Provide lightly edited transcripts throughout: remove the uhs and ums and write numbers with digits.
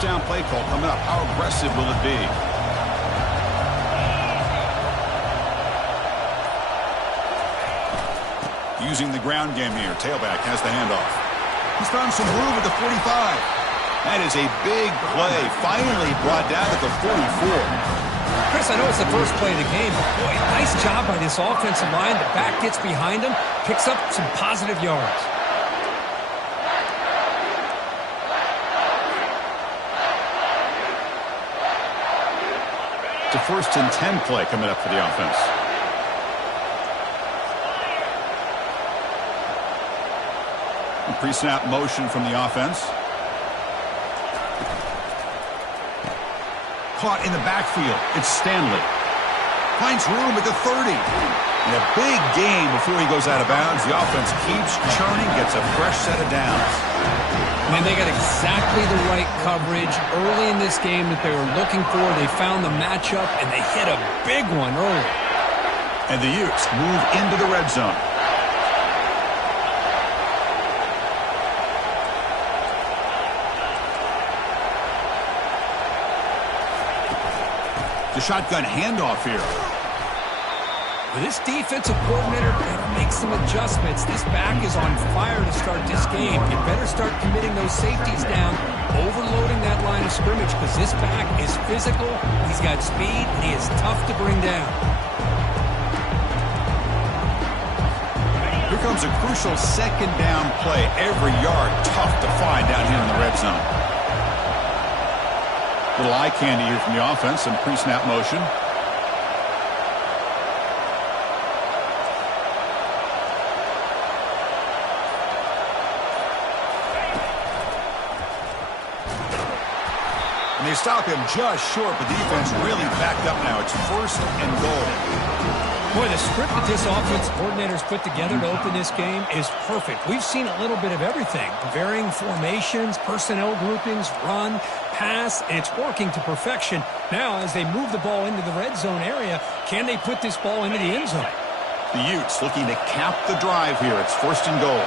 First down play call coming up. How aggressive will it be? Using the ground game here. Tailback has the handoff. He's found some room at the 45. That is a big play. Finally brought down at the 44. Chris, I know it's the first play of the game, but boy, nice job by this offensive line. The back gets behind him, picks up some positive yards. It's a 1st and 10 play coming up for the offense. Pre-snap motion from the offense. Caught in the backfield. It's Stanley. Finds room at the 30. And a big gain before he goes out of bounds. The offense keeps churning, gets a fresh set of downs. Man, they got exactly the right coverage early in this game that they were looking for. They found the matchup, and they hit a big one early. And the Utes move into the red zone. The shotgun handoff here. Well, this defensive coordinator better make some adjustments. This back is on fire to start this game. You better start committing those safeties down, overloading that line of scrimmage, because this back is physical, he's got speed, and he is tough to bring down. Here comes a crucial 2nd down play. Every yard tough to find down here in the red zone. Little eye candy here from the offense, some pre-snap motion. And they stop him just short, but the defense really backed up now. It's 1st and goal. Boy, the script that this offense coordinator's put together to open this game is perfect. We've seen a little bit of everything. Varying formations, personnel groupings, run, pass, and it's working to perfection. Now, as they move the ball into the red zone area, can they put this ball into the end zone? The Utes looking to cap the drive here. It's 1st and goal.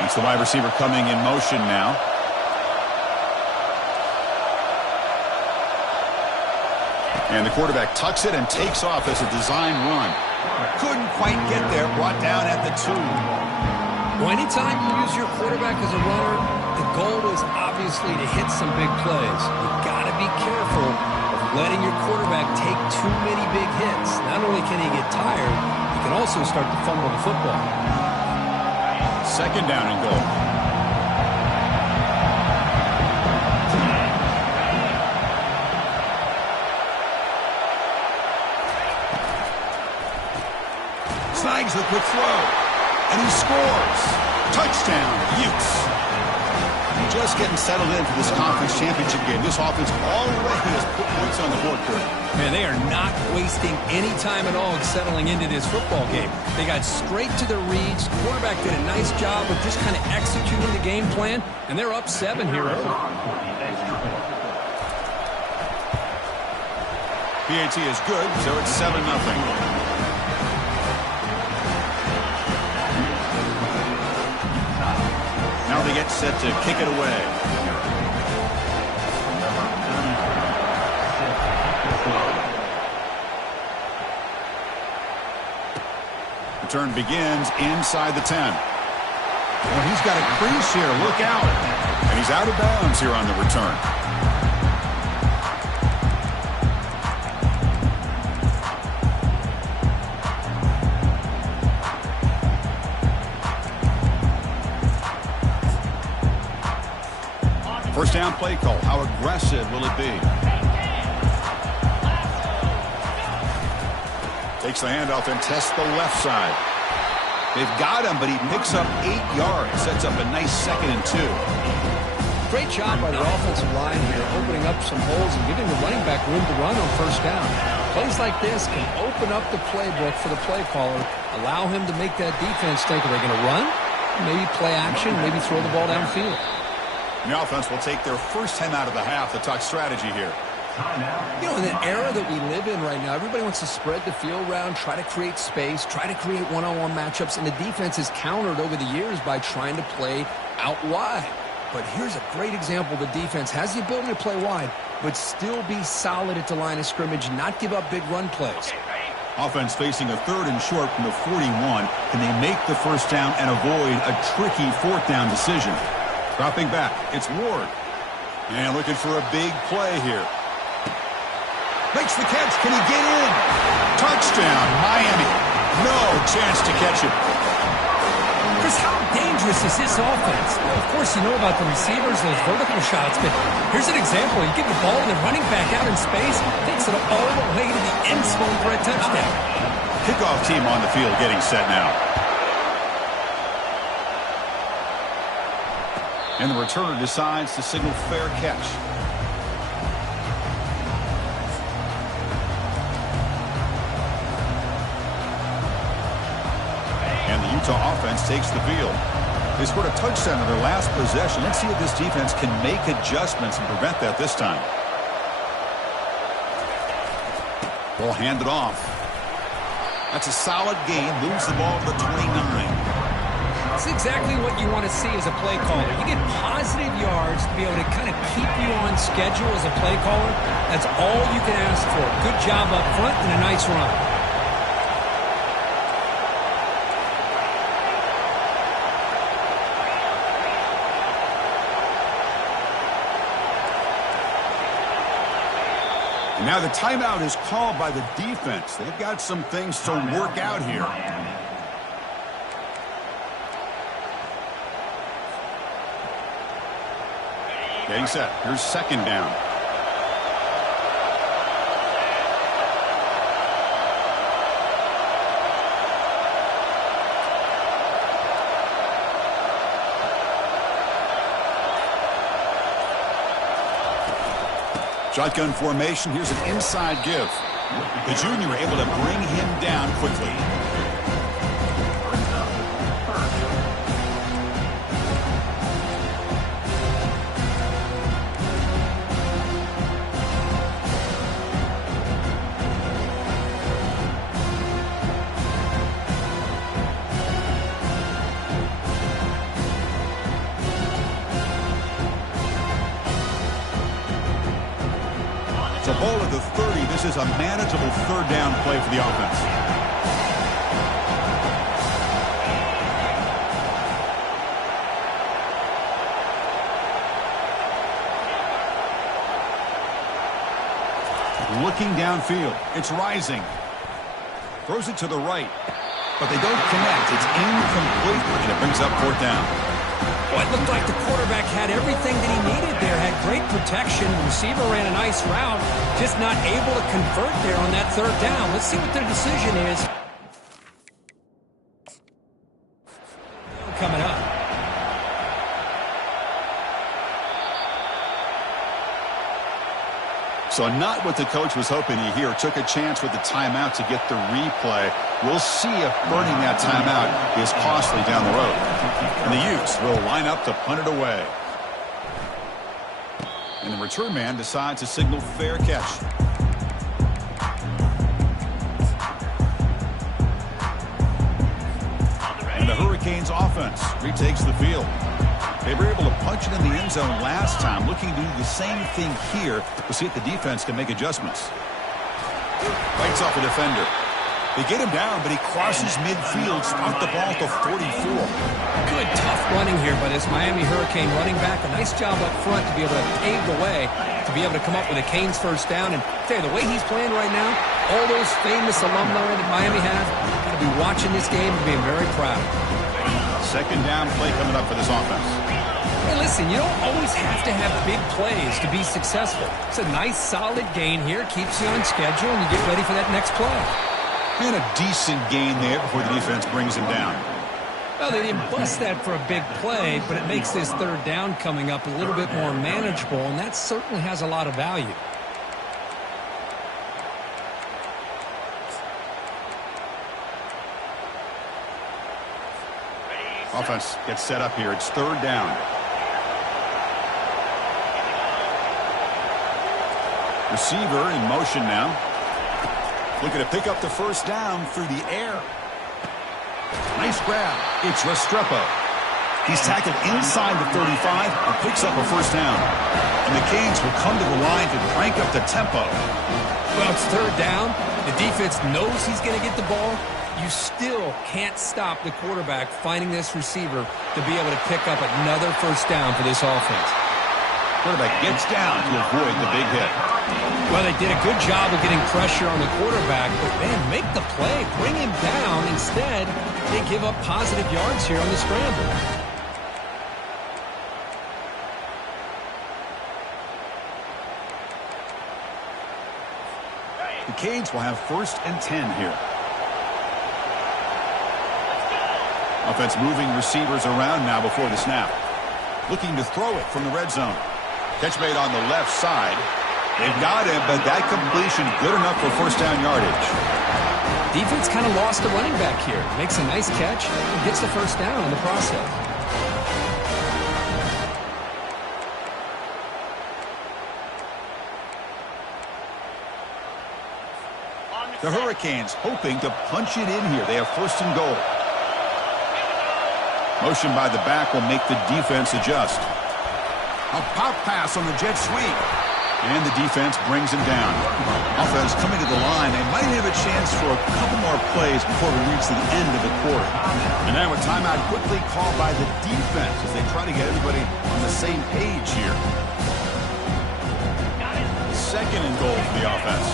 It's the wide receiver coming in motion now. And the quarterback tucks it and takes off as a design run. Couldn't quite get there, brought down at the 2. Well, anytime you use your quarterback as a runner, the goal is obviously to hit some big plays. You've got to be careful of letting your quarterback take too many big hits. Not only can he get tired, he can also start to fumble the football. 2nd down and goal. Snags the quick throw, and he scores. Touchdown, Utes. Just getting settled in for this conference championship game. This offense already has put points on the board, Kurt. Man, they are not wasting any time at all in settling into this football game. They got straight to their reads. Quarterback did a nice job of just kind of executing the game plan, and they're up 7 here early. PAT is good, so it's 7-0. Now they get set to kick it away. Return begins inside the 10. Well, he's got a crease here. Look out. And he's out of bounds here on the return. First down play call. How aggressive will it be? Takes the handoff and tests the left side. They've got him, but he picks up 8 yards. Sets up a nice 2nd and 2. Great job by the offensive line here, opening up some holes and giving the running back room to run on first down. Plays like this can open up the playbook for the play caller, allow him to make that defense think, are they going to run? Maybe play action, maybe throw the ball downfield. The offense will take their first 10 out of the half to talk strategy here. You know, in the era that we live in right now, everybody wants to spread the field around, try to create space, try to create one-on-one matchups, and the defense is countered over the years by trying to play out wide. But here's a great example. The defense has the ability to play wide, but still be solid at the line of scrimmage, not give up big run plays. Offense facing a 3rd and short from the 41. Can they make the first down and avoid a tricky 4th down decision? Dropping back, it's Ward. And looking for a big play here. Makes the catch. Can he get in? Touchdown, Miami. No chance to catch it. Chris, how dangerous is this offense? Well, of course, you know about the receivers, those vertical shots, but here's an example. You give the ball and the running back out in space, takes it all the way to the end zone for a touchdown. Kickoff team on the field getting set now. And the returner decides to signal fair catch. And the Utah offense takes the field. They scored a touchdown in their last possession. Let's see if this defense can make adjustments and prevent that this time. Ball handed off. That's a solid gain. Moves the ball to the 29. That's exactly what you want to see as a play caller. You get positive yards to be able to kind of keep you on schedule as a play caller. That's all you can ask for. Good job up front and a nice run. And now the timeout is called by the defense. They've got some things to work out here. Getting set. Here's 2nd down. Shotgun formation. Here's an inside give. The junior able to bring him down quickly. The ball at the 30. This is a manageable 3rd down play for the offense. Looking downfield. It's rising. Throws it to the right. But they don't connect. It's incomplete, and it brings up 4th down. Well, it looked like the quarterback had everything that he needed there. Had great protection. The receiver ran a nice route. Just not able to convert there on that 3rd down. Let's see what their decision is. Coming up. So not what the coach was hoping to hear. Took a chance with the timeout to get the replay. We'll see if burning that timeout is costly down the road. And the Utes will line up to punt it away. And the return man decides to signal fair catch. And the Hurricanes offense retakes the field. They were able to punch it in the end zone last time. Looking to do the same thing here. We'll see if the defense can make adjustments. Fights off a defender. They get him down, but he crosses midfield, spot the ball to 44. Good, tough running here by this Miami Hurricane running back. A nice job up front to be able to pave the way, to be able to come up with a Canes 1st down. And I tell you, the way he's playing right now, all those famous alumni that Miami has, got to be watching this game and being very proud. 2nd down play coming up for this offense. Hey, listen, you don't always have to have big plays to be successful. It's a nice, solid gain here. Keeps you on schedule, and you get ready for that next play. And a decent gain there before the defense brings him down. Well, they didn't bust that for a big play, but it makes this 3rd down coming up a little bit more manageable, and that certainly has a lot of value. Offense gets set up here. It's 3rd down. Receiver in motion now. Looking to pick up the 1st down through the air. Nice grab. It's Restrepo. He's tackled inside the 35 and picks up a first down. And the Canes will come to the line to crank up the tempo. Well, it's third down. The defense knows he's going to get the ball. You still can't stop the quarterback finding this receiver to be able to pick up another first down for this offense. Quarterback gets down to avoid the big hit. Well, they did a good job of getting pressure on the quarterback, but, man, make the play. Bring him down. Instead, they give up positive yards here on the scramble. The Canes will have 1st and 10 here. Offense moving receivers around now before the snap. Looking to throw it from the red zone. Catch made on the left side. They've got him, but that completion good enough for first down yardage. Defense kind of lost a running back here. Makes a nice catch and gets the first down in the process. The Hurricanes hoping to punch it in here. They have 1st and goal. Motion by the back will make the defense adjust. A pop pass on the jet sweep. And the defense brings him down. Offense coming to the line. They might have a chance for a couple more plays before we reach the end of the quarter. And now a timeout quickly called by the defense as they try to get everybody on the same page here. 2nd and goal for the offense.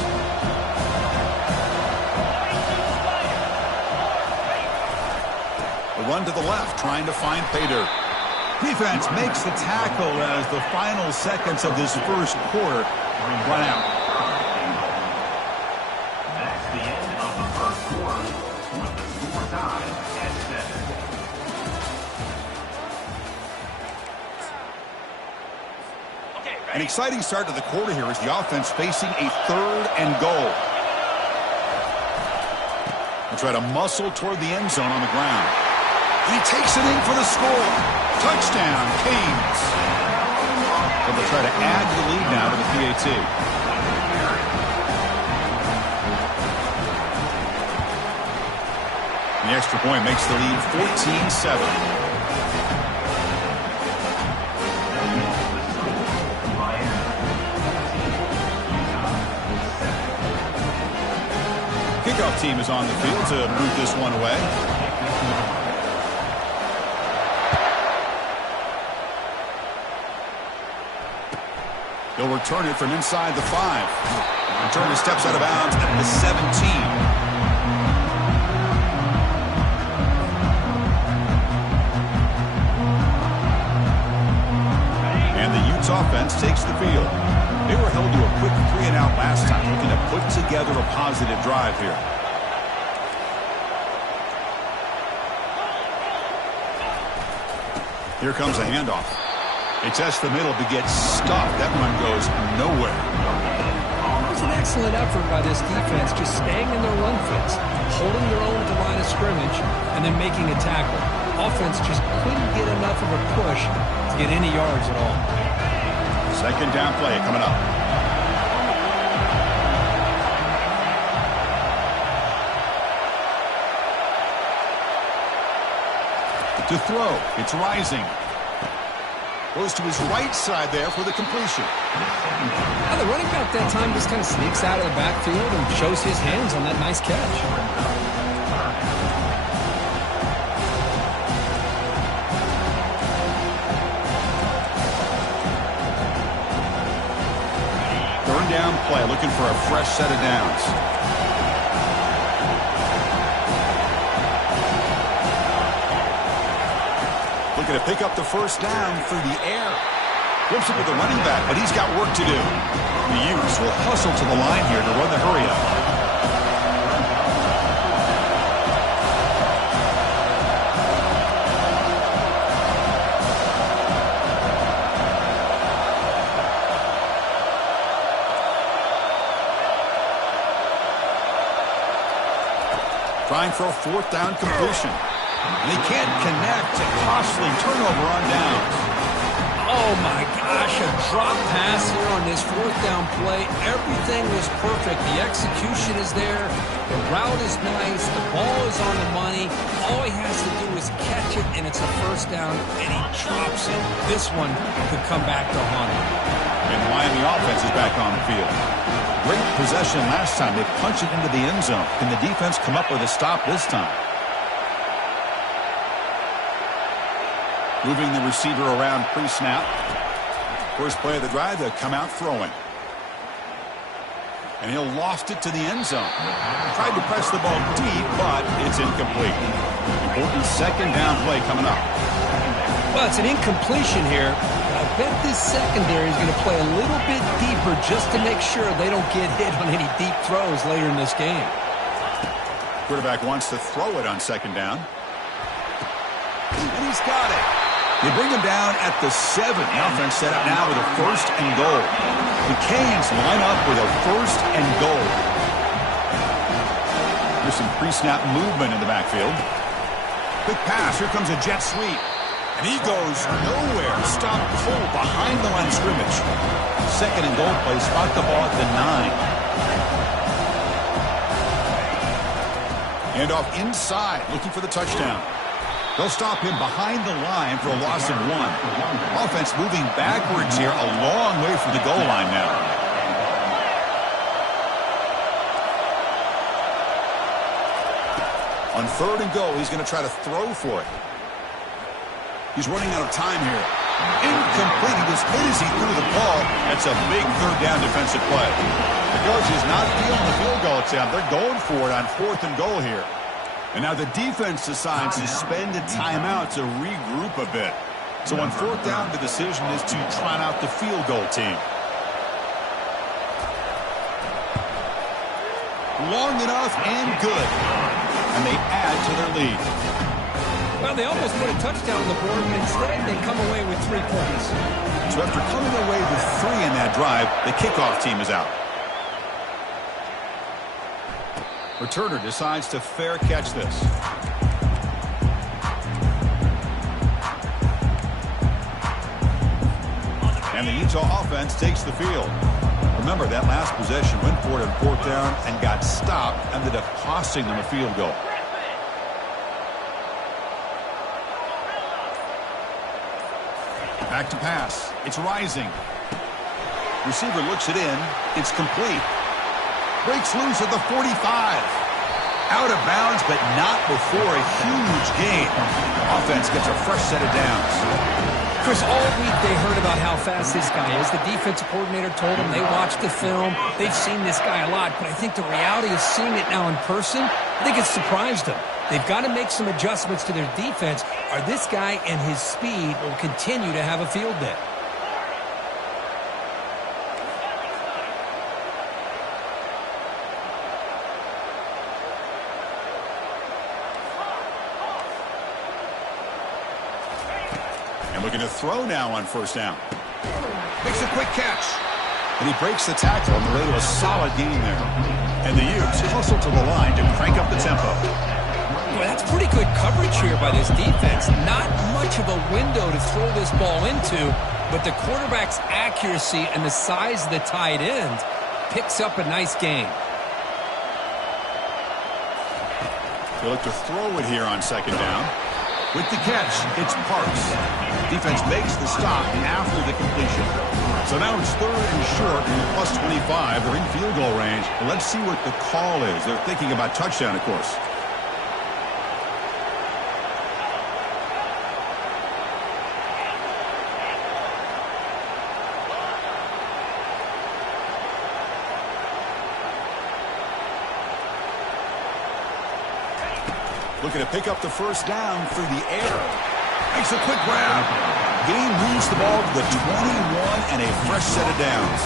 A run to the left, trying to find Pater. Defense makes the tackle as the final seconds of this first quarter run out. That's the end of the first quarter with the score tied at 7. An exciting start to the quarter here as the offense facing a 3rd and goal. They'll try to muscle toward the end zone on the ground. He takes it in for the score. Touchdown, Canes. But they'll try to add to the lead now to the PAT. The extra point makes the lead 14-7. Kickoff team is on the field to boot this one away. They'll return it from inside the 5. Returner steps out of bounds at the 17. And the Utes offense takes the field. They were held to a quick 3-and-out last time, looking to put together a positive drive here. Here comes a handoff. They test the middle, but get stuffed. That one goes nowhere. It was an excellent effort by this defense, just staying in their run fits, holding their own at the line of scrimmage, and then making a tackle. Offense just couldn't get enough of a push to get any yards at all. 2nd down play coming up. To throw, it's Rising. Goes to his right side there for the completion. Now the running back that time just kind of sneaks out of the backfield and shows his hands on that nice catch. Third down play, looking for a fresh set of downs. Looking to pick up the first down through the air. Flips it with the running back, but he's got work to do. The Utes will hustle to the line here to run the hurry-up. Trying for a 4th down completion. And he can't connect. A costly turnover on downs. Oh, my gosh, a drop pass here on this fourth down play. Everything was perfect. The execution is there. The route is nice. The ball is on the money. All he has to do is catch it, and it's a first down, and he drops it. This one could come back to haunt him. And the Miami offense is back on the field. Great possession last time. They punched it into the end zone. Can the defense come up with a stop this time? Moving the receiver around pre-snap. First play of the drive, they'll come out throwing. And he'll loft it to the end zone. Tried to press the ball deep, but it's incomplete. Important second down play coming up. Well, it's an incompletion here. I bet this secondary is going to play a little bit deeper just to make sure they don't get hit on any deep throws later in this game. Quarterback wants to throw it on second down. And he's got it. They bring him down at the 7. The offense set up now with a first and goal. The Canes line up with a first and goal. There's some pre-snap movement in the backfield. Quick pass. Here comes a jet sweep. And he goes nowhere. Stop cold behind the line of scrimmage. Second and goal play. Spot the ball at the 9. And off inside, looking for the touchdown. They'll stop him behind the line for a loss of 1. Offense moving backwards here, a long way from the goal line now. On third and goal, he's going to try to throw for it. He's running out of time here. Incomplete. He was hit as he threw the ball. That's a big third down defensive play. The coach is not feeling the field goal attempt. They're going for it on fourth and goal here. And now the defense decides to spend a timeout to regroup a bit. So on fourth down, the decision is to trot out the field goal team. Long enough and good. And they add to their lead. Well, they almost put a touchdown on the board, but instead they come away with 3 points. So after coming away with 3 in that drive, the kickoff team is out. Returner decides to fair catch this. And the Utah offense takes the field. Remember, that last possession went for it on fourth down and got stopped, ended up costing them a field goal. Back to pass. It's rising. Receiver looks it in. It's complete. Breaks loose at the 45. Out of bounds, but not before a huge gain. Offense gets a fresh set of downs. Chris, all week they heard about how fast this guy is. The defensive coordinator told them they watched the film. They've seen this guy a lot, but I think the reality of seeing it now in person, I think it's surprised them. They've got to make some adjustments to their defense, or this guy and his speed will continue to have a field day. And looking to throw now on first down. Makes a quick catch. And he breaks the tackle on the way to a solid gain there. And the Utes hustle to the line to crank up the tempo. Boy, that's pretty good coverage here by this defense. Not much of a window to throw this ball into, but the quarterback's accuracy and the size of the tight end picks up a nice gain. They look to throw it here on second down. With the catch, it's Parks. Defense makes the stop after the completion. So now it's third and short and plus 25. They're in field goal range. But let's see what the call is. They're thinking about touchdown, of course. Looking to pick up the first down through the air. Makes a quick grab. Gain moves the ball to the 21 and a fresh set of downs.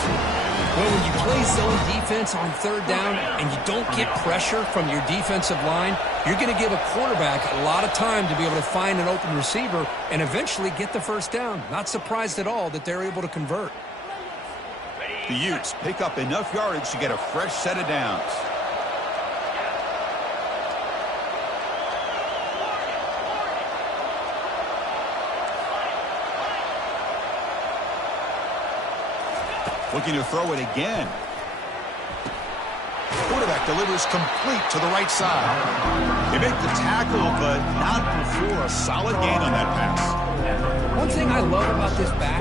Well, when you play zone defense on third down and you don't get pressure from your defensive line, you're going to give a quarterback a lot of time to be able to find an open receiver and eventually get the first down. Not surprised at all that they're able to convert. The Utes pick up enough yardage to get a fresh set of downs. Looking to throw it again. Quarterback delivers complete to the right side. They make the tackle, but not before a solid gain on that pass. One thing I love about this back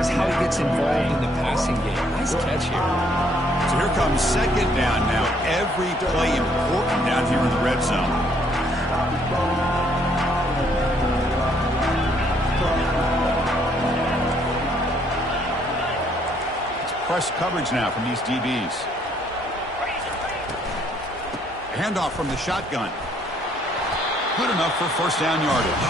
is how he gets involved in the passing game. Nice catch here. So here comes second down now. Every play important down here in the red zone. Press coverage now from these DBs. Handoff from the shotgun. Good enough for first down yardage.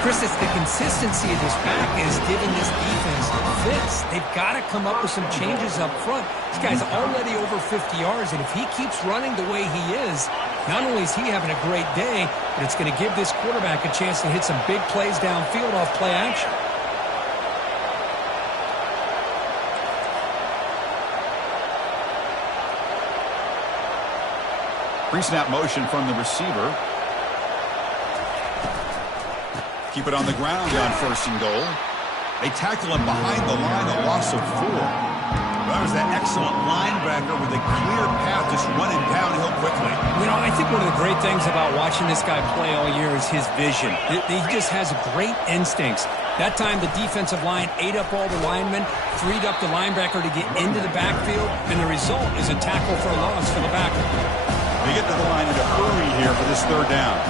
Chris, it's the consistency of this back is giving this defense fits. They've got to come up with some changes up front. This guy's already over 50 yards, and if he keeps running the way he is, not only is he having a great day, but it's going to give this quarterback a chance to hit some big plays downfield off play action. Pre-snap motion from the receiver. Keep it on the ground on first and goal. They tackle him behind the line, a loss of 4. That was that excellent linebacker with a clear path just running downhill quickly. You know, I think one of the great things about watching this guy play all year is his vision. He just has great instincts. That time the defensive line ate up all the linemen, freed up the linebacker to get into the backfield, and the result is a tackle for a loss for the backer. They get to the line in a hurry here for this third down.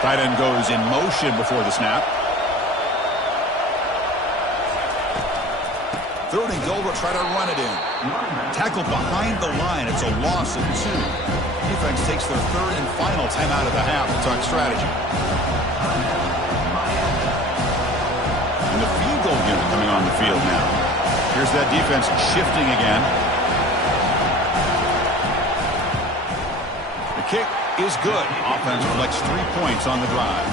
Tight end goes in motion before the snap. Third and goal, we'll try to run it in. Tackle behind the line. It's a loss of 2. Defense takes their third and final time out of the half to talk strategy. And the field goal unit coming on the field now. Here's that defense shifting again. The kick is good. Offense collects 3 points on the drive.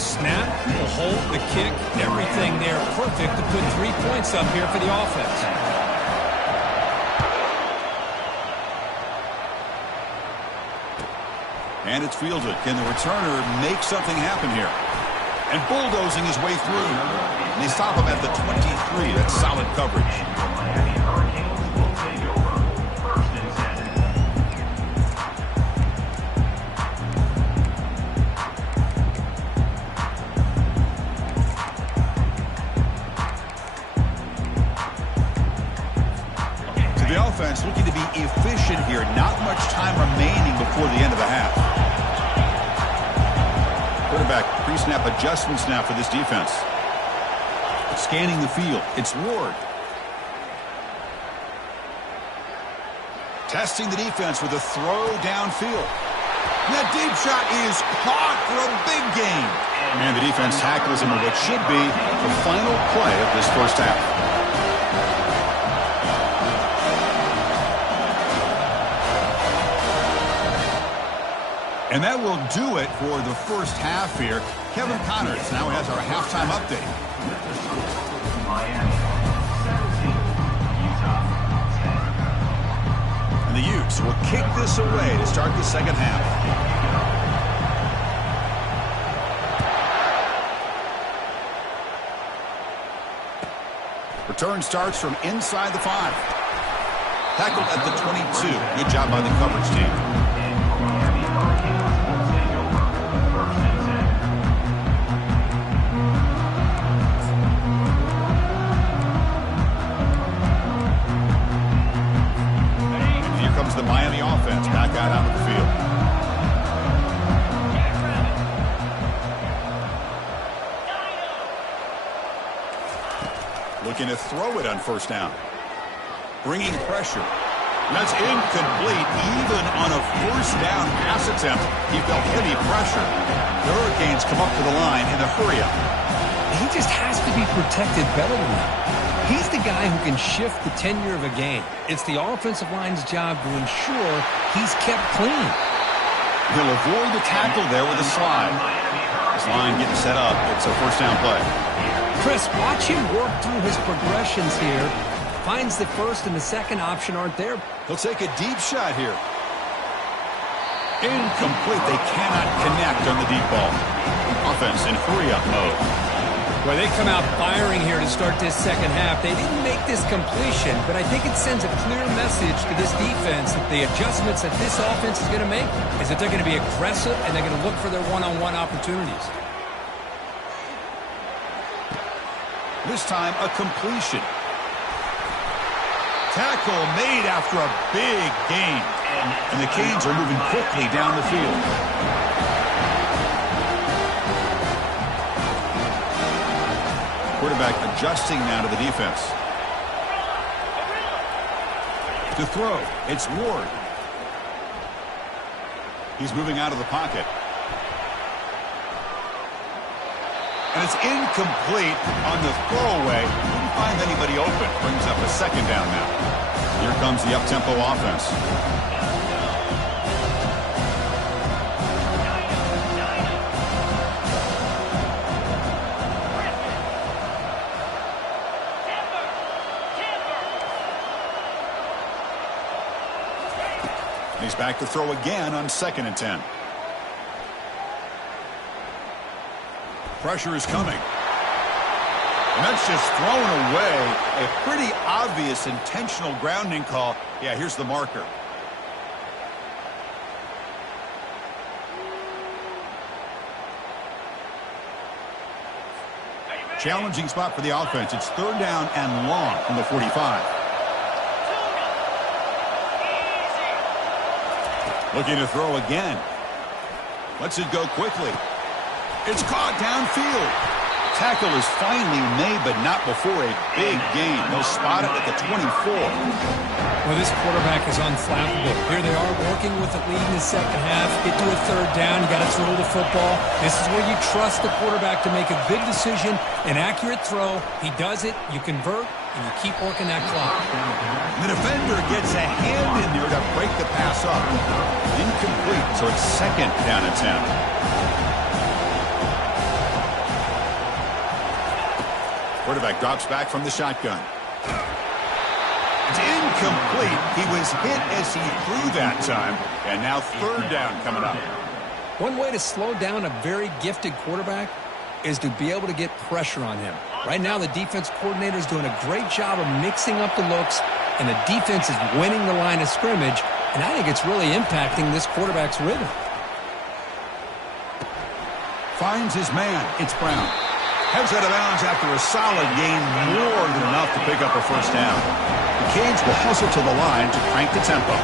Snap, the hold, the kick, everything there perfect to put 3 points up here for the offense. And it's fielded. Can the returner make something happen here? And bulldozing his way through. And they stop him at the 23. That's solid coverage. Looking to be efficient here. Not much time remaining before the end of the half. Quarterback pre-snap adjustments now for this defense. Scanning the field. It's Ward. Testing the defense with a throw downfield. And that deep shot is caught for a big gain. And the defense tackles him with what should be the final play of this first half. And that will do it for the first half here. Kevin Connors now has our halftime update. And the Utes will kick this away to start the second half. Return starts from inside the 5. Tackled at the 22. Good job by the coverage team. The Miami offense back out onto the field. Looking to throw it on first down. Bringing pressure. That's incomplete. Even on a first down pass attempt, he felt heavy pressure. The Hurricanes come up to the line in a hurry-up. He just has to be protected better than that. He's the guy who can shift the tenure of a game. It's the offensive line's job to ensure he's kept clean. He'll avoid the tackle there with a slide. This line getting set up. It's a first down play. Chris, watch him work through his progressions here. Finds the first and the second option aren't there. He'll take a deep shot here. Incomplete. They cannot connect on the deep ball. Offense in hurry-up mode. Well, they come out firing here to start this second half. They didn't make this completion, but I think it sends a clear message to this defense that the adjustments that this offense is going to make is that they're going to be aggressive and they're going to look for their one-on-one opportunities. This time, a completion. Tackle made after a big gain. And the Canes are moving quickly down the field. Quarterback adjusting now to the defense. To throw, it's Ward. He's moving out of the pocket. And it's incomplete on the throwaway. Didn't find anybody open. Brings up a second down now. Here comes the up-tempo offense. He's back to throw again on 2nd and 10. Pressure is coming. And that's just thrown away. A pretty obvious intentional grounding call. Yeah, here's the marker. Challenging spot for the offense. It's 3rd down and long from the 45. Looking to throw again. Lets it go quickly. It's caught downfield. Tackle is finally made, but not before a big gain. They'll spot it at the 24. Well, this quarterback is unflappable. Here they are working with the lead in the second half. Get to a 3rd down. You got to throw the football. This is where you trust the quarterback to make a good decision, an accurate throw. He does it. You convert, and you keep working that clock. The defender gets a hand in there to break the pass up. Incomplete, so it's 2nd down and 10. Quarterback drops back from the shotgun. It's incomplete. He was hit as he threw that time. And now 3rd down coming up. One way to slow down a very gifted quarterback is to be able to get pressure on him. Right now, the defense coordinator is doing a great job of mixing up the looks, and the defense is winning the line of scrimmage, and I think it's really impacting this quarterback's rhythm. Finds his man. It's Brown. Heads out of bounds after a solid gain, more than enough to pick up a 1st down. The Canes will hustle to the line to crank the tempo.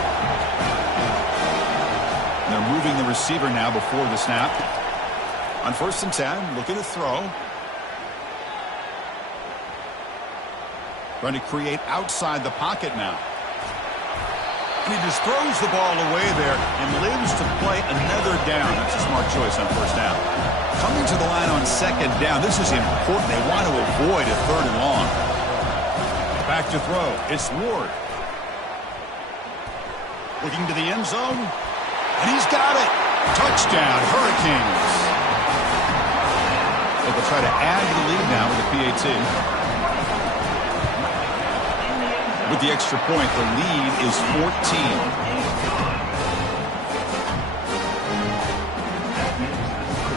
And they're moving the receiver now before the snap. On 1st and 10, looking to throw. Trying to create outside the pocket now. And he just throws the ball away there and lives to play another down. That's a smart choice on 1st down. Coming to the line on 2nd down. This is important. They want to avoid a 3rd and long. Back to throw. It's Ward. Looking to the end zone. And he's got it. Touchdown, Hurricanes. They'll try to add to the lead now with a PAT. With the extra point, the lead is 14.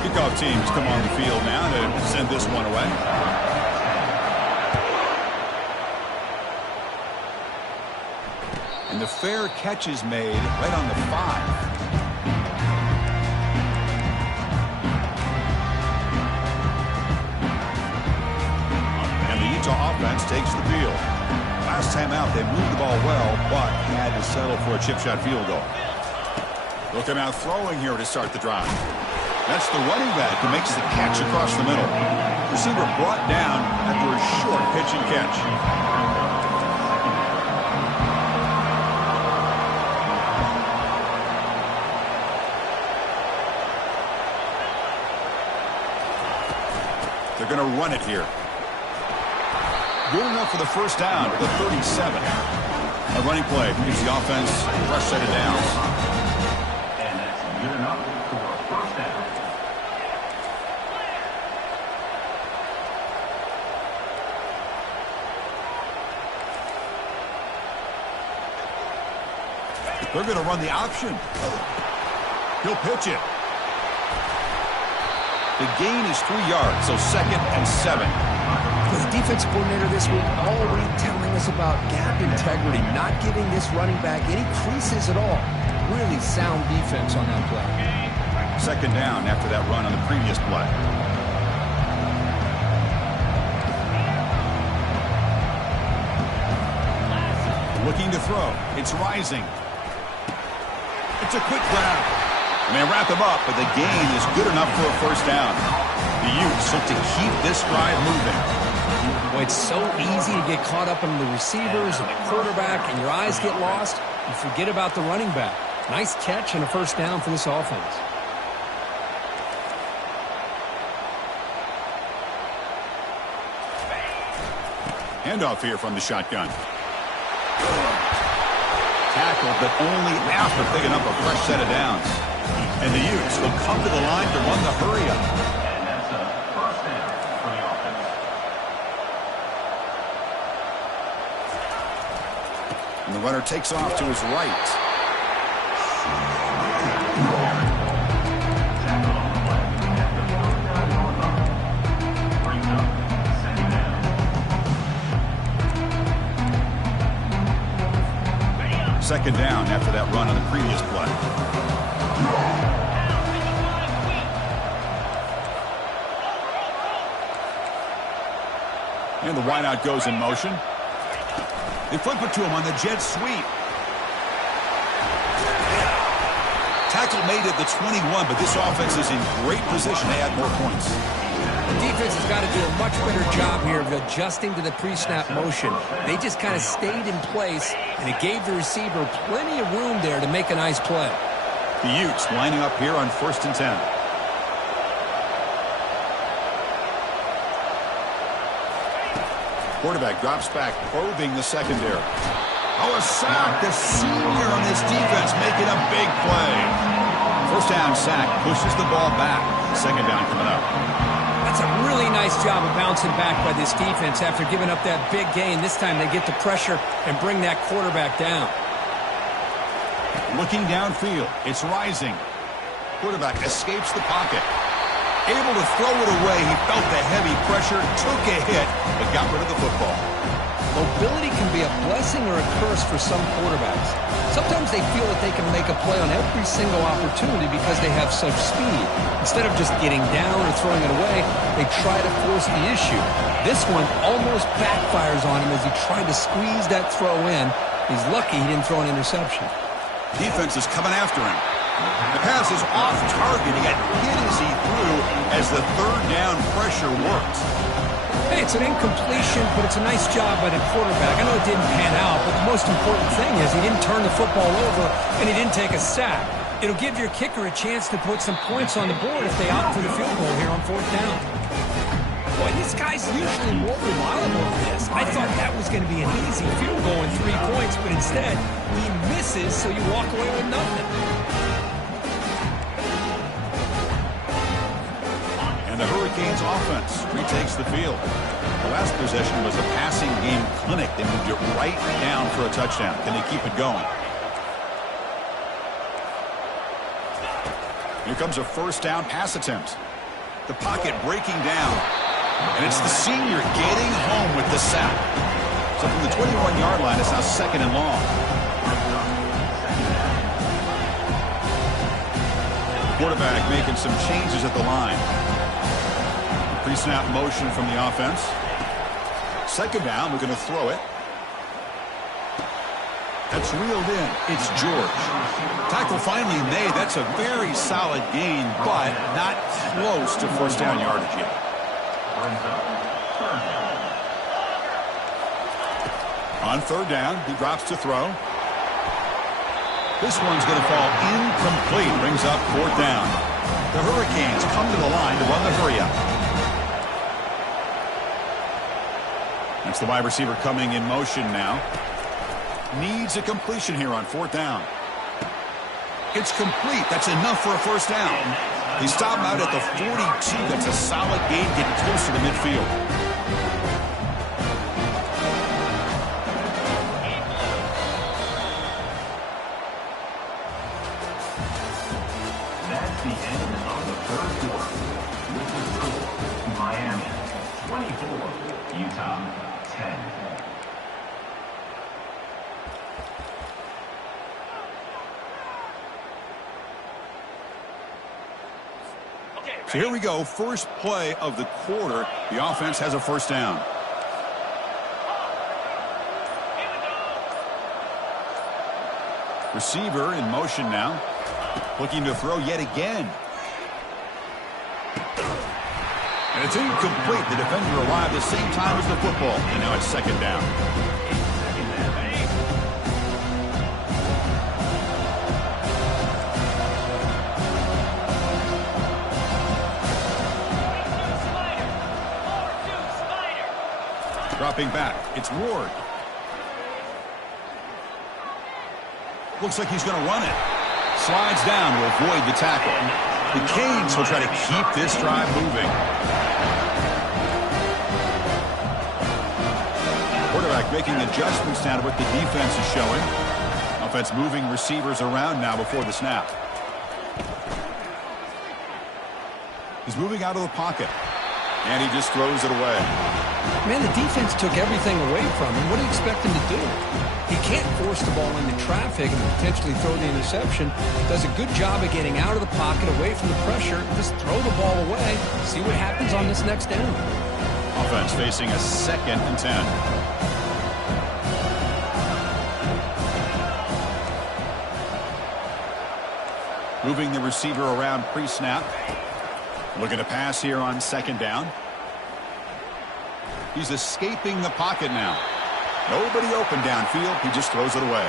Kickoff teams come on the field now to send this one away. And the fair catch is made right on the 5. Utah offense takes the field. Last time out, they moved the ball well, but had to settle for a chip shot field goal. Looking out throwing here to start the drive. That's the running back who makes the catch across the middle. Receiver brought down after a short pitch and catch. They're going to run it here. Good enough for the 1st down to the 37. A running play gives the offense a fresh set of downs. And that's good enough for a 1st down. They're going to run the option. He'll pitch it. The gain is 3 yards, so 2nd and 7. The defense coordinator this week already telling us about gap integrity, not giving this running back any creases at all. Really sound defense on that play. 2nd down after that run on the previous play. Looking to throw. It's rising. It's a quick grab. And they wrap him up, but the gain is good enough for a 1st down. The Utes look to keep this drive moving. Boy, it's so easy to get caught up in the receivers and the quarterback, and your eyes get lost. You forget about the running back. Nice catch and a 1st down for this offense. Handoff here from the shotgun. Tackle, but only after picking up a fresh set of downs. And the Utes will come to the line to run the hurry-up. And that's a 1st down for the offense. And the runner takes off to his right. Tackle on the play at the 4th down line. Brings up 2nd down. 2nd down after that run on the previous play. And the wideout goes in motion. They flip it to him on the jet sweep. Tackle made at the 21, but this offense is in great position to add more points. The defense has got to do a much better job here of adjusting to the pre-snap motion. They just kind of stayed in place, and it gave the receiver plenty of room there to make a nice play. The Utes lining up here on 1st and 10. Quarterback drops back, probing the secondary. Oh, a sack. The senior on this defense making a big play. 1st down sack, pushes the ball back. 2nd down coming up. That's a really nice job of bouncing back by this defense after giving up that big gain. This time they get the pressure and bring that quarterback down. Looking downfield. It's rising. Quarterback escapes the pocket. Able to throw it away. He felt the heavy pressure, took a hit, but got rid of the football. Mobility can be a blessing or a curse for some quarterbacks. Sometimes they feel that they can make a play on every single opportunity because they have such speed. Instead of just getting down or throwing it away, they try to force the issue. This one almost backfires on him as he tried to squeeze that throw in. He's lucky he didn't throw an interception. Defense is coming after him. The pass is off target. He got hit as he threw as the 3rd down pressure worked. Hey, it's an incompletion, but it's a nice job by the quarterback. I know it didn't pan out, but the most important thing is he didn't turn the football over and he didn't take a sack. It'll give your kicker a chance to put some points on the board if they opt for the field goal here on 4th down. Boy, this guy's usually more reliable than this. I thought that was going to be an easy field goal and 3 points, but instead he misses, so you walk away with nothing. The Hurricanes offense retakes the field. The last possession was a passing game clinic. They moved it right down for a touchdown. Can they keep it going? Here comes a 1st down pass attempt. The pocket breaking down. And it's the senior getting home with the sack. So from the 21-yard line, it's now 2nd and long. Quarterback making some changes at the line. Pre-snap motion from the offense. 2nd down, we're going to throw it. That's reeled in. It's George. Tackle finally made. That's a very solid gain, but not close to 1st down yardage yet. On 3rd down, he drops to throw. This one's going to fall incomplete. Brings up 4th down. The Hurricanes come to the line to run the hurry-up. That's the wide receiver coming in motion now. Needs a completion here on 4th down. It's complete. That's enough for a 1st down. They stop him out at the 42. That's a solid gain, getting closer to midfield. the end of the third quarter. With the score, Miami 24, Utah 10. So here we go, first play of the quarter. The offense has a first down. Receiver in motion now, looking to throw yet again. And it's incomplete. The defender arrived the same time as the football, and now it's second down. Dropping back, it's Ward. Looks like he's going to run it. Slides down to avoid the tackle. The Canes will try to keep this drive moving. Quarterback making adjustments now to what the defense is showing. Offense moving receivers around now before the snap. He's moving out of the pocket. And he just throws it away. Man, the defense took everything away from him. What do you expect him to do? He can't force the ball into traffic and potentially throw the interception. Does a good job of getting out of the pocket, away from the pressure. Just throw the ball away. See what happens on this next down. Offense facing a 2nd and 10. Moving the receiver around pre-snap. Looking to pass here on 2nd down. He's escaping the pocket now. Nobody open downfield. He just throws it away.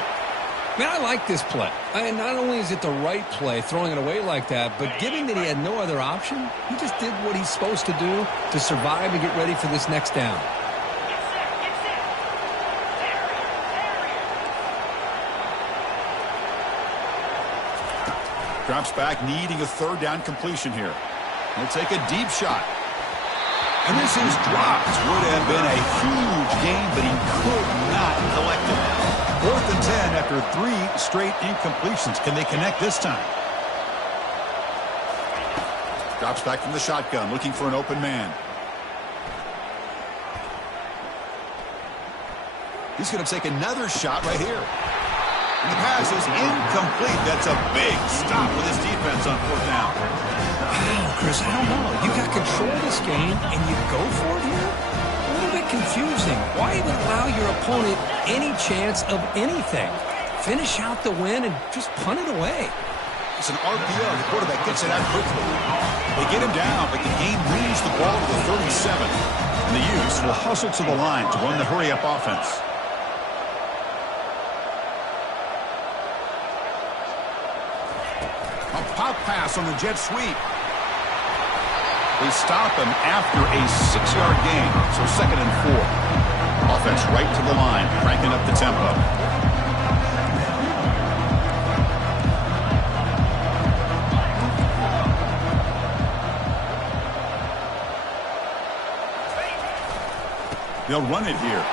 Man, I like this play. Not only is it the right play, throwing it away like that, but given that he had no other option, he just did what he's supposed to do to survive and get ready for this next down. Drops back, needing a 3rd down completion here. He'll take a deep shot. And this is dropped. Would have been a huge gain, but he could not collect it. 4th and 10 after 3 straight incompletions. Can they connect this time? Drops back from the shotgun, looking for an open man. He's going to take another shot right here. And the pass is incomplete. That's a big stop with his defense on 4th down. Wow, Chris, I don't know. You got control of this game, and you go for it here? A little bit confusing. Why even allow your opponent any chance of anything? Finish out the win and just punt it away. It's an RPO. The quarterback gets it out quickly. They get him down, but the game moves the ball to the 37. And the Utes will hustle to the line to run the hurry-up offense. A pop pass on the jet sweep. They stop him after a 6-yard gain, so 2nd and 4. Offense right to the line, cranking up the tempo. They'll run it here.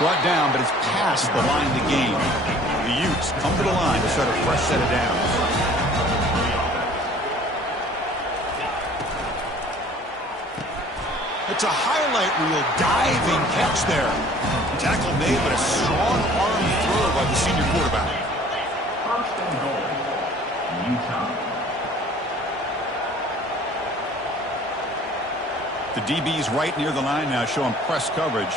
Brought down, but it's past the line of the game. The Utes come to the line to start a fresh set of downs. It's a highlight reel diving catch there. Tackle made, but a strong arm throw by the senior quarterback. 1st and goal, Utah. The DB's right near the line now, showing press coverage.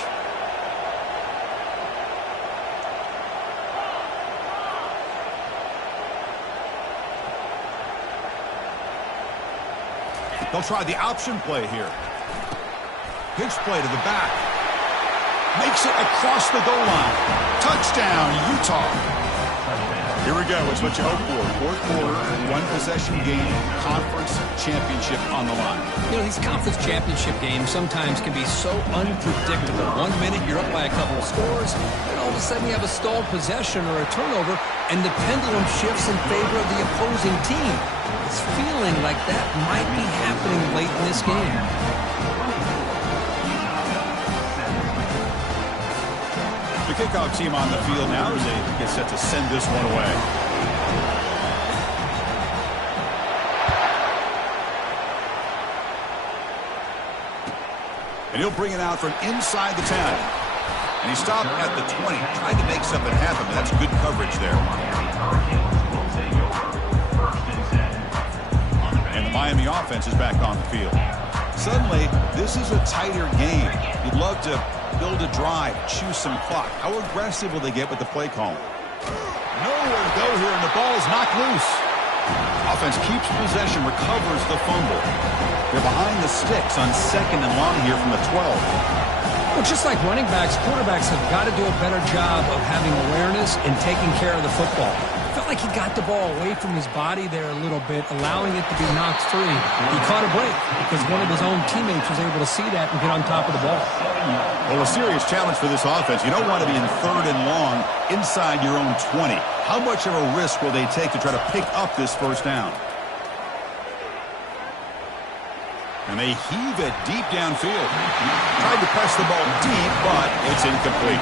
They'll try the option play here. Pitch play to the back. Makes it across the goal line. Touchdown, Utah. Here we go. It's what you hope for. 4th quarter, 1-possession game, conference championship on the line. You know, these conference championship games sometimes can be so unpredictable. 1 minute you're up by a couple of scores, and all of a sudden you have a stalled possession or a turnover, and the pendulum shifts in favor of the opposing team. It's feeling like that might be happening late in this game. The kickoff team on the field now as they get set to send this one away. And he'll bring it out from inside the 10. And he stopped at the 20, trying to make something happen, but that's good coverage there. And the Miami offense is back on the field. Suddenly, this is a tighter game. You'd love to build a drive, choose some clock. How aggressive will they get with the play call? Nowhere to go here, and the ball is knocked loose. Offense keeps possession, recovers the fumble. They're behind the sticks on 2nd and long here from the 12. Well, just like running backs, quarterbacks have got to do a better job of having awareness and taking care of the football. Felt like he got the ball away from his body there a little bit, allowing it to be knocked free. He caught a break because one of his own teammates was able to see that and get on top of the ball. Well, a serious challenge for this offense. You don't want to be in 3rd and long inside your own 20. How much of a risk will they take to try to pick up this first down? And they heave it deep downfield. Tried to press the ball deep, but it's incomplete.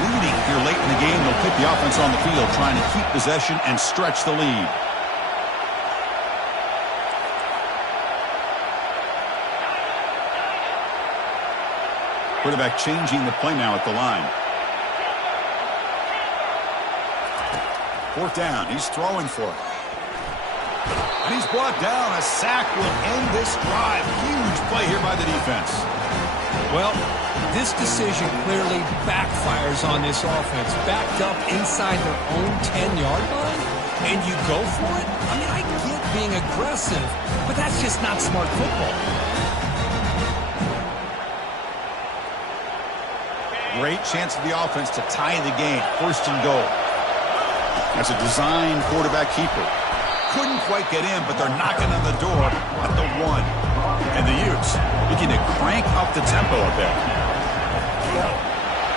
Leading here late in the game, they'll put the offense on the field, trying to keep possession and stretch the lead. Quarterback changing the play now at the line. 4th down. He's throwing for it. And he's brought down. A sack will end this drive. Huge play here by the defense. Well, this decision clearly backfires on this offense. Backed up inside their own 10-yard line, and you go for it? I mean, I get being aggressive, but that's just not smart football. Great chance for the offense to tie the game. 1st and goal. That's a design quarterback keeper. Couldn't quite get in, but they're knocking on the door at the 1. And the Utes looking to crank up the tempo a bit.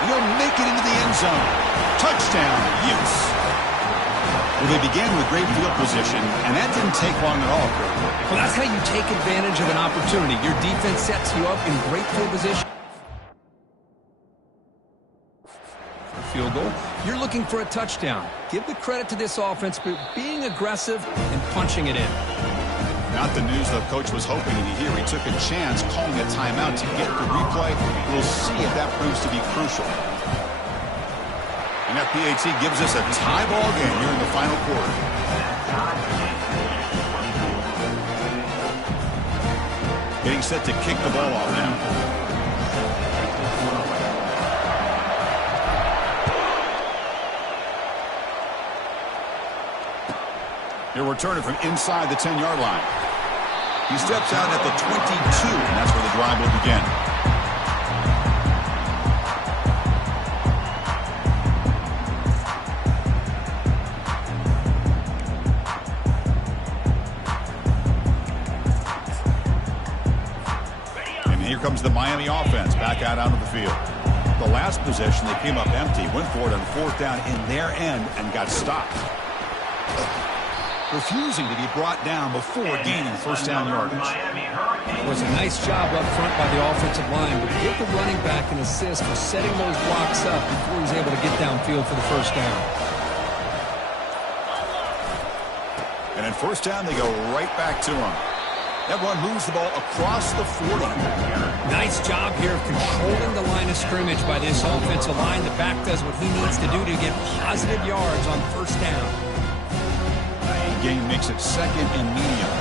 And they'll make it into the end zone. Touchdown, Utes. Well, they began with great field position, and that didn't take long at all. Well, that's how you take advantage of an opportunity. Your defense sets you up in great field position. Field goal. You're looking for a touchdown. Give the credit to this offense for being aggressive and punching it in. Not the news the coach was hoping to hear. He took a chance calling a timeout to get the replay. We'll see if that proves to be crucial. And that PAT gives us a tie ball game here in the final quarter. Getting set to kick the ball off now. He'll return it from inside the 10-yard line. He steps out at the 22, and that's where the drive will begin. And here comes the Miami offense back out onto the field. The last possession, they came up empty, went for it on 4th down in their end, and got stopped. Refusing to be brought down before gaining 1st down yardage. It was a nice job up front by the offensive line, but give the running back an assist for setting those blocks up before he's able to get downfield for the 1st down. And in 1st down, they go right back to him. That run moves the ball across the 40. Nice job here of controlling the line of scrimmage by this offensive line. The back does what he needs to do to get positive yards on 1st down. Game makes it 2nd and medium.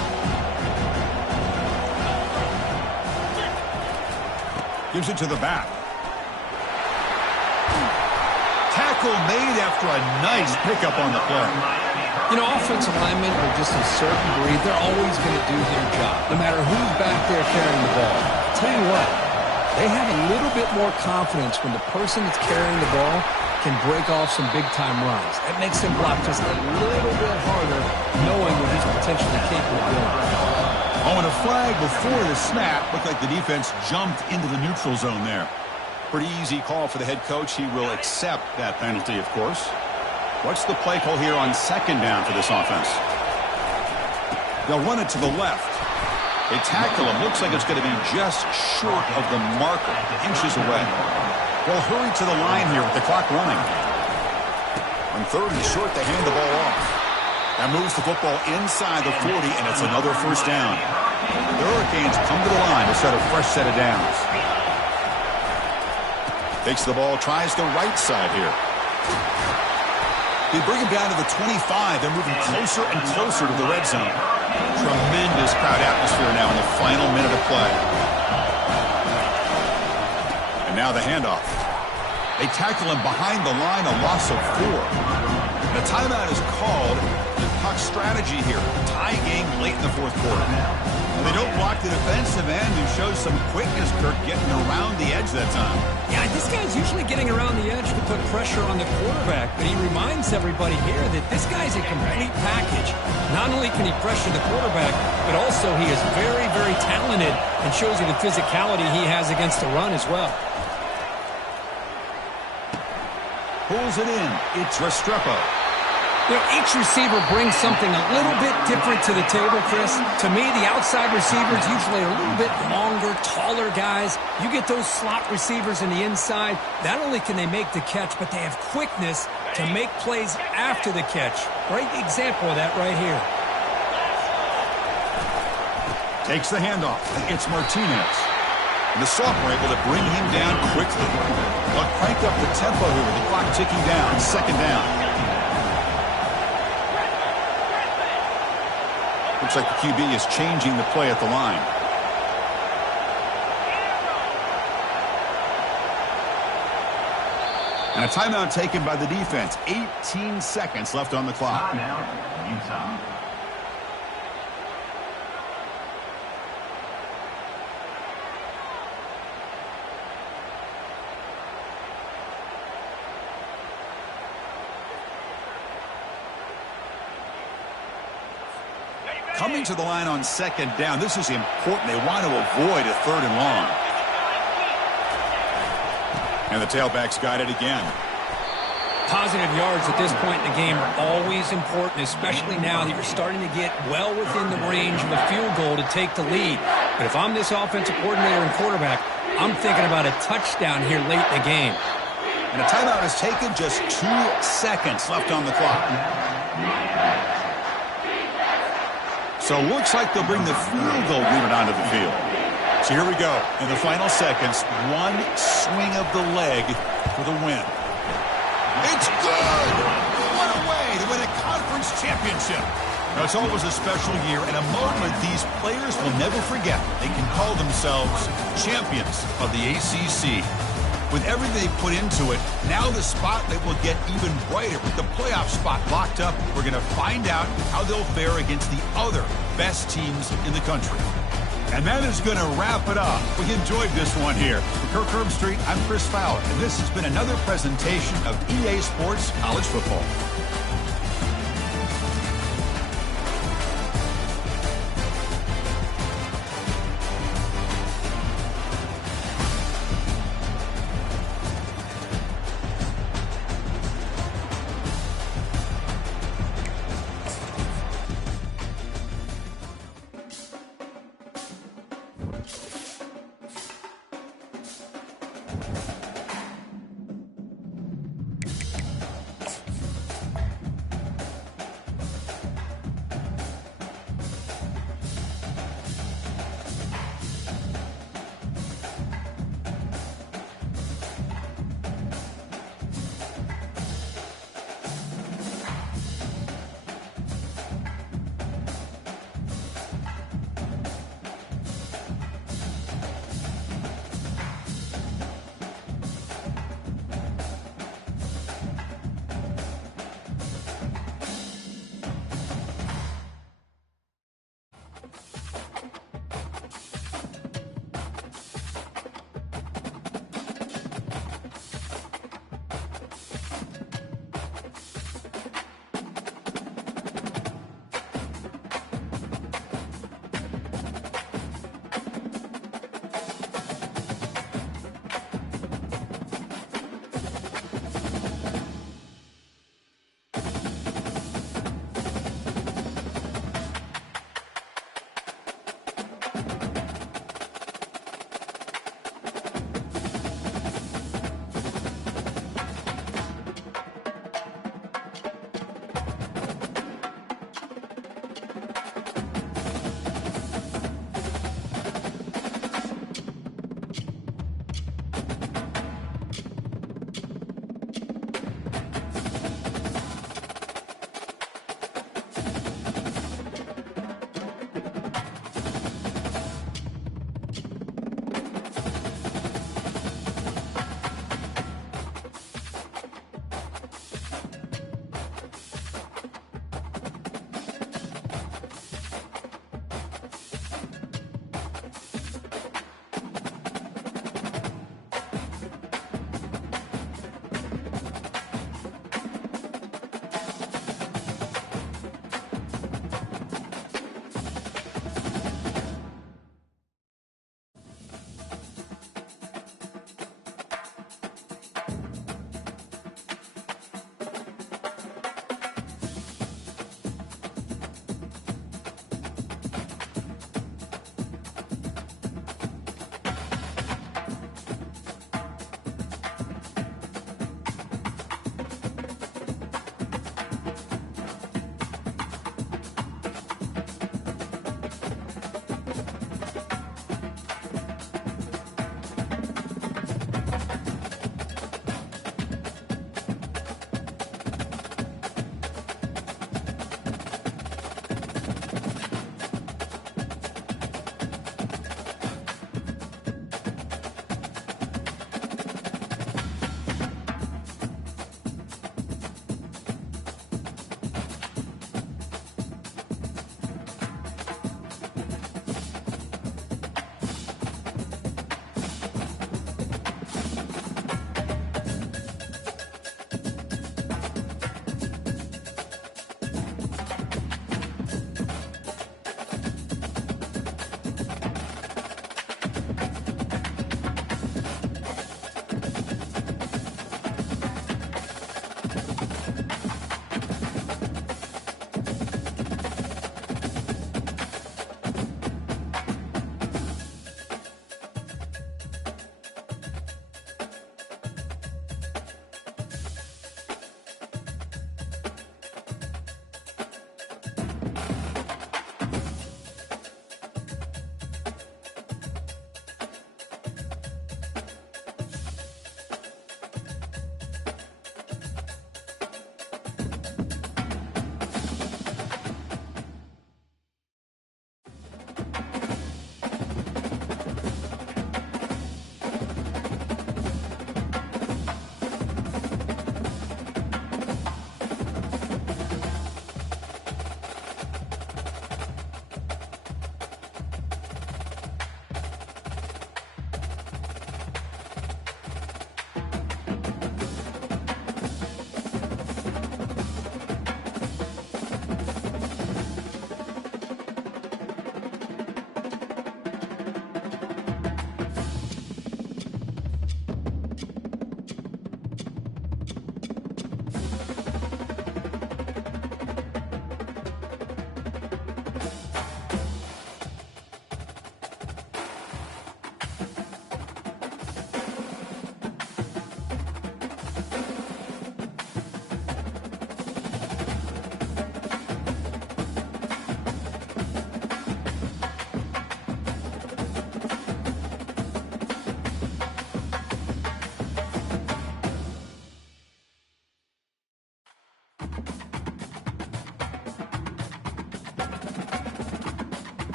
Gives it to the back. Tackle made after a nice pickup on the play. You know, offensive linemen are just a certain breed. They're always going to do their job, no matter who's back there carrying the ball. I'll tell you what, they have a little bit more confidence when the person that's carrying the ball can break off some big-time runs. That makes him block just a little bit harder, knowing what he's potentially capable of doing. Oh, and a flag before the snap. Looked like the defense jumped into the neutral zone there. Pretty easy call for the head coach. He will accept that penalty, of course. What's the play call here on 2nd down for this offense? They'll run it to the left. They tackle him. Looks like it's going to be just short of the marker, inches away. They'll hurry to the line here with the clock running. On 3rd and short, they hand the ball off. That moves the football inside the 40, and it's another 1st down. The Hurricanes come to the line to set a fresh set of downs. Takes the ball, tries the right side here. They bring him down to the 25. They're moving closer and closer to the red zone. Tremendous crowd atmosphere now in the final minute of play. And now the handoff. They tackle him behind the line, a loss of 4. And a timeout is called. The puck strategy here. Tie game late in the fourth quarter. They don't block the defensive end, who shows some quickness, Kirk, getting around the edge that time. Yeah, this guy's usually getting around the edge to put pressure on the quarterback, but he reminds everybody here that this guy's a complete package. Not only can he pressure the quarterback, but also he is very, very talented and shows you the physicality he has against the run as well. Pulls it in. It's Restrepo. You know, each receiver brings something a little bit different to the table, Chris. To me, the outside receivers usually are a little bit longer, taller guys. You get those slot receivers in the inside. Not only can they make the catch, but they have quickness to make plays after the catch. Great example of that right here. Takes the handoff. It's Martinez. And the sophomore able to bring him down quickly. They'll crank up the tempo here with the clock ticking down. Second down. Looks like the QB is changing the play at the line. And a timeout taken by the defense. 18 seconds left on the clock. Timeout, Utah. Coming to the line on second down. This is important. They want to avoid a third and long. And the tailback's got it again. Positive yards at this point in the game are always important, especially now that you're starting to get well within the range of a field goal to take the lead. But if I'm this offensive coordinator and quarterback, I'm thinking about a touchdown here late in the game. And a timeout is taken. Just 2 seconds left on the clock. So it looks like they'll bring the field goal unit onto the field. So here we go. In the final seconds, one swing of the leg for the win. It's good! What a way to win a conference championship. Now, it's always a special year and a moment these players will never forget. They can call themselves champions of the ACC. With everything they put into it, now the spotlight will get even brighter. With the playoff spot locked up, we're going to find out how they'll fare against the other best teams in the country. And that is going to wrap it up. We enjoyed this one here. For Kirk Herbstreit, I'm Chris Fowler, and this has been another presentation of EA Sports College Football.